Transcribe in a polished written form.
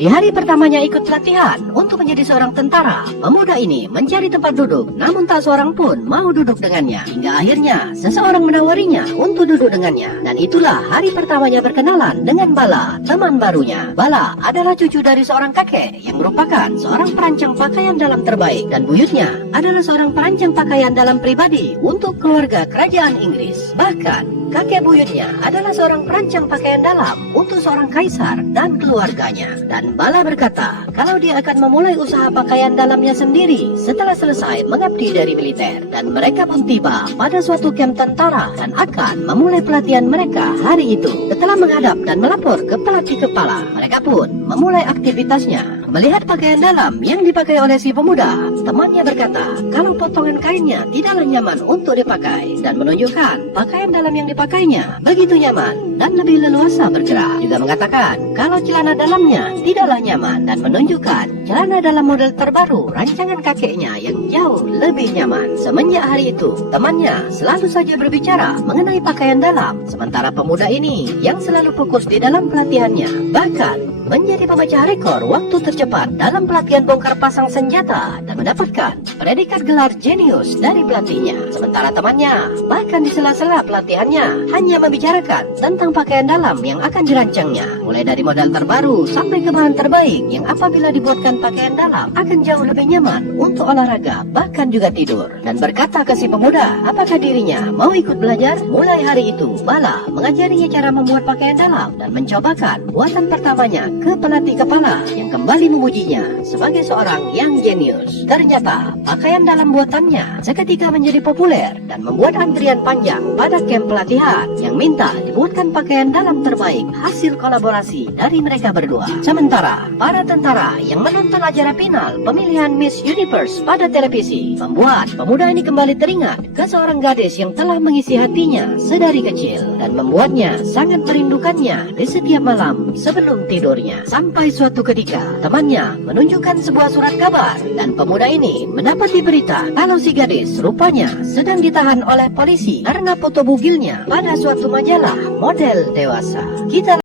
Di hari pertamanya ikut pelatihan untuk menjadi seorang tentara, pemuda ini mencari tempat duduk, namun tak seorang pun mau duduk dengannya. Hingga akhirnya seseorang menawarinya untuk duduk dengannya. Dan itulah hari pertamanya berkenalan dengan Bala, teman barunya. Bala adalah cucu dari seorang kakek yang merupakan seorang perancang pakaian dalam terbaik, dan buyutnya adalah seorang perancang pakaian dalam pribadi untuk keluarga kerajaan Inggris. Bahkan kakek buyutnya adalah seorang perancang pakaian dalam untuk seorang kaisar dan keluarganya. Dan Bala berkata kalau dia akan memulai usaha pakaian dalamnya sendiri setelah selesai mengabdi dari militer. Dan mereka pun tiba pada suatu kamp tentara dan akan memulai pelatihan mereka hari itu. Setelah menghadap dan melapor ke pelatih kepala, mereka pun memulai aktivitasnya. Melihat pakaian dalam yang dipakai oleh si pemuda, temannya berkata kalau potongan kainnya tidaklah nyaman untuk dipakai, dan menunjukkan pakaian dalam yang dipakainya begitu nyaman dan lebih leluasa bergerak. Juga mengatakan kalau celana dalamnya tidaklah nyaman, dan menunjukkan celana dalam model terbaru rancangan kakeknya yang jauh lebih nyaman. Semenjak hari itu, temannya selalu saja berbicara mengenai pakaian dalam, sementara pemuda ini yang selalu fokus di dalam pelatihannya, bahkan menjadi pemecah rekor waktu tercepat dalam pelatihan bongkar pasang senjata dan mendapatkan predikat gelar jenius dari pelatihnya. Sementara temannya bahkan di sela-sela pelatihannya hanya membicarakan tentang pakaian dalam yang akan dirancangnya, mulai dari model terbaru sampai ke bahan terbaik yang apabila dibuatkan pakaian dalam akan jauh lebih nyaman untuk olahraga, bahkan juga tidur. Dan berkata ke si pemuda apakah dirinya mau ikut belajar. Mulai hari itu Bala mengajarinya cara membuat pakaian dalam dan mencobakan buatan pertamanya ke pelatih kepala yang kembali memujinya sebagai seorang yang jenius. Ternyata pakaian dalam buatannya seketika menjadi populer dan membuat antrian panjang pada kamp pelatihan yang minta dibuatkan pakaian dalam terbaik hasil kolaborasi dari mereka berdua. Sementara para tentara yang menonton acara final pemilihan Miss Universe pada televisi membuat pemuda ini kembali teringat ke seorang gadis yang telah mengisi hatinya sedari kecil dan membuatnya sangat merindukannya di setiap malam sebelum tidurnya. Sampai suatu ketika temannya menunjukkan sebuah surat kabar dan pemuda ini mendapati berita kalau si gadis rupanya sedang ditahan oleh polisi karena foto bugilnya pada suatu majalah model dewasa. Kita